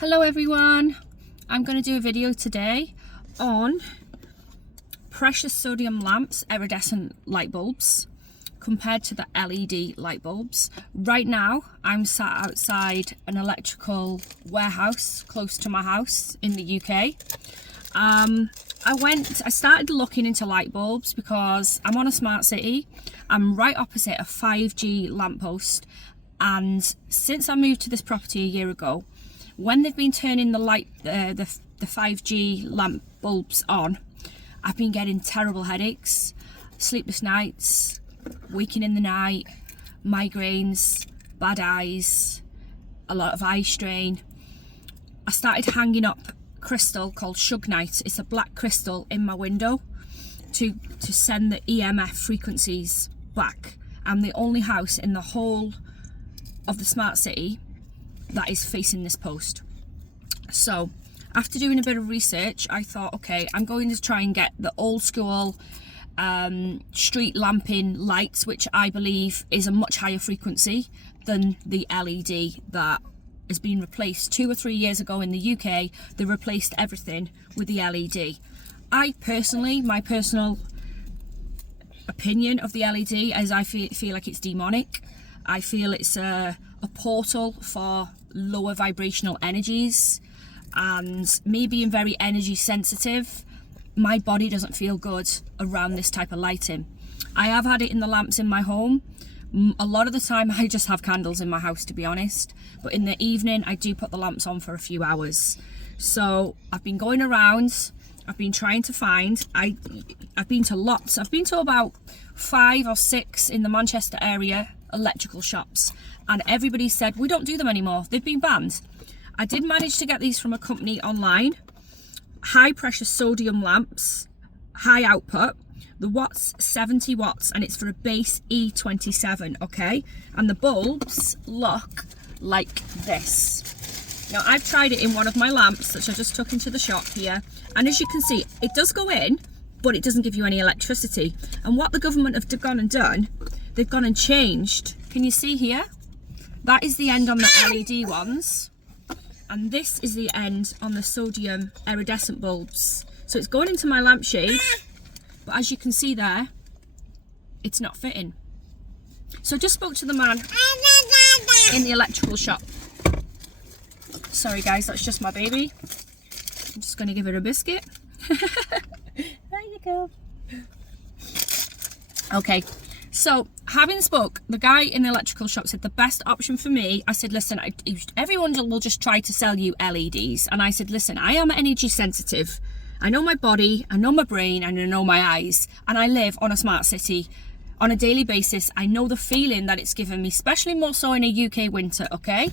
Hello everyone, I'm going to do a video today on precious sodium lamps, iridescent light bulbs compared to the LED light bulbs. Right now I'm sat outside an electrical warehouse close to my house in the UK. I started looking into light bulbs because I'm on a smart city. I'm right opposite a 5G lamppost, and since I moved to this property a year ago, when they've been turning the 5G lamp bulbs on, I've been getting terrible headaches, sleepless nights, waking in the night, migraines, bad eyes, a lot of eye strain. I started hanging up crystal called Sugnite. It's a black crystal in my window to send the EMF frequencies back. I'm the only house in the whole of the smart city that is facing this post. So after doing a bit of research, I thought, okay, I'm going to try and get the old school street lamping lights, which I believe is a much higher frequency than the LED that has been replaced 2 or 3 years ago in the UK. They replaced everything with the LED. My personal opinion of the LED is I feel like it's demonic. I feel it's a portal for lower vibrational energies, and me being very energy sensitive, my body doesn't feel good around this type of lighting. I have had it in the lamps in my home. A lot of the time I just have candles in my house, to be honest, but in the evening I do put the lamps on for a few hours. So I've been going around, I've been trying to find, I've been to lots, I've been to about 5 or 6 in the Manchester area electrical shops, and everybody said we don't do them anymore, they've been banned. I did manage to get these from a company online. High pressure sodium lamps, high output, the watts 70 watts, and it's for a base E27, okay? And the bulbs look like this. Now I've tried it in one of my lamps, which I just took into the shop here, and as you can see, it does go in, but it doesn't give you any electricity. And what the government have gone and done, they've gone and changed. Can you see here? That is the end on the LED ones, and this is the end on the sodium iridescent bulbs. So it's going into my lampshade, but as you can see there, it's not fitting. So I just spoke to the man in the electrical shop. Sorry guys, that's just my baby. I'm just going to give her a biscuit. There you go. Okay, so having spoke, the guy in the electrical shop said the best option for me, I said, listen, everyone will just try to sell you LEDs. And I said, listen, I am energy sensitive. I know my body, I know my brain, and I know my eyes. And I live on a smart city on a daily basis. I know the feeling that it's given me, especially more so in a UK winter, okay?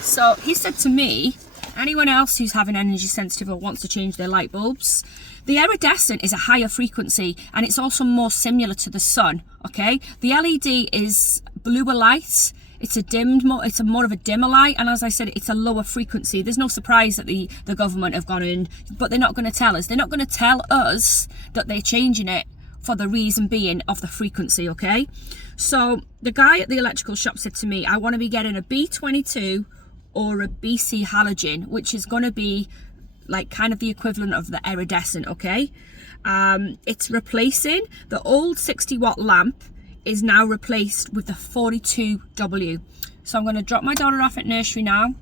So he said to me, anyone else who's having energy sensitive or wants to change their light bulbs, the iridescent is a higher frequency, and it's also more similar to the sun, okay? The LED is bluer light. It's more of a dimmer light, and as I said, it's a lower frequency. There's no surprise that the government have gone in, but they're not going to tell us. They're not going to tell us that they're changing it for the reason being of the frequency, okay? So the guy at the electrical shop said to me, I want to be getting a B22 or a BC halogen, which is going to be like kind of the equivalent of the iridescent, okay? It's replacing the old 60 watt lamp is now replaced with the 42W. So I'm going to drop my daughter off at nursery now,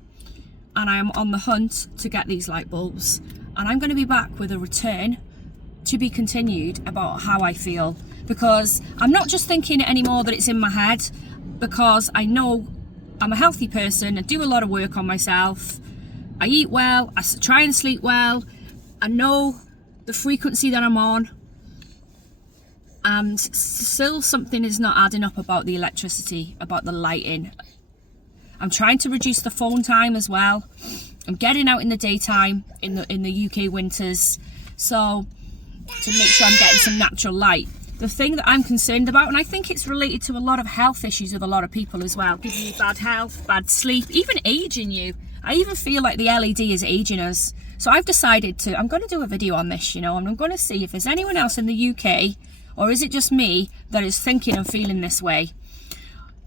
and I am on the hunt to get these light bulbs, and I'm going to be back with a return to be continued about how I feel, because I'm not just thinking anymore that it's in my head, because I know I'm a healthy person. I do a lot of work on myself. I eat well, I try and sleep well. I know the frequency that I'm on, and still something is not adding up about the electricity, about the lighting. I'm trying to reduce the phone time as well. I'm getting out in the daytime in the UK winters, so to make sure I'm getting some natural light. The thing that I'm concerned about, and I think it's related to a lot of health issues with a lot of people as well, giving you bad health, bad sleep, even aging you. I even feel like the LED is aging us. So I've decided I'm going to do a video on this, and I'm going to see if there's anyone else in the UK, or is it just me that is thinking and feeling this way.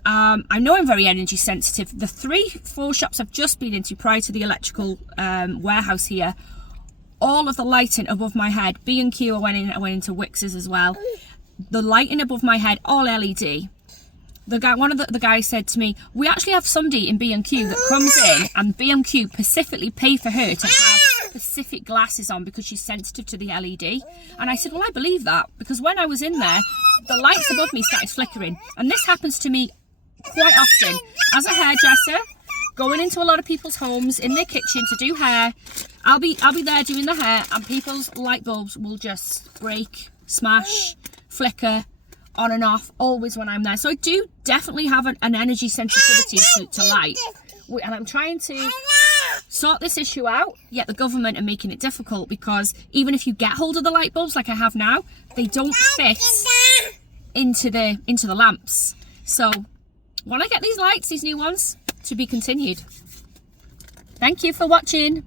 I know I'm very energy sensitive. The 3-4 shops I've just been into prior to the electrical warehouse here, all of the lighting above my head, B&Q, I went into Wicks's as well. The lighting above my head, all LED. One of the guys said to me, we actually have somebody in B&Q that comes in, and B&Q specifically pay for her to have specific glasses on because she's sensitive to the LED. And I said, well, I believe that, because when I was in there, the lights above me started flickering. And this happens to me quite often. As a hairdresser, going into a lot of people's homes, in their kitchen to do hair, I'll be there doing the hair, and people's light bulbs will just break, smash, flicker, on and off, always when I'm there. So I do definitely have an energy sensitivity to light, and I'm trying to sort this issue out, yet the government are making it difficult, because even if you get hold of the light bulbs like I have now, they don't fit into the lamps. So when I get these lights, these new ones, to be continued. Thank you for watching.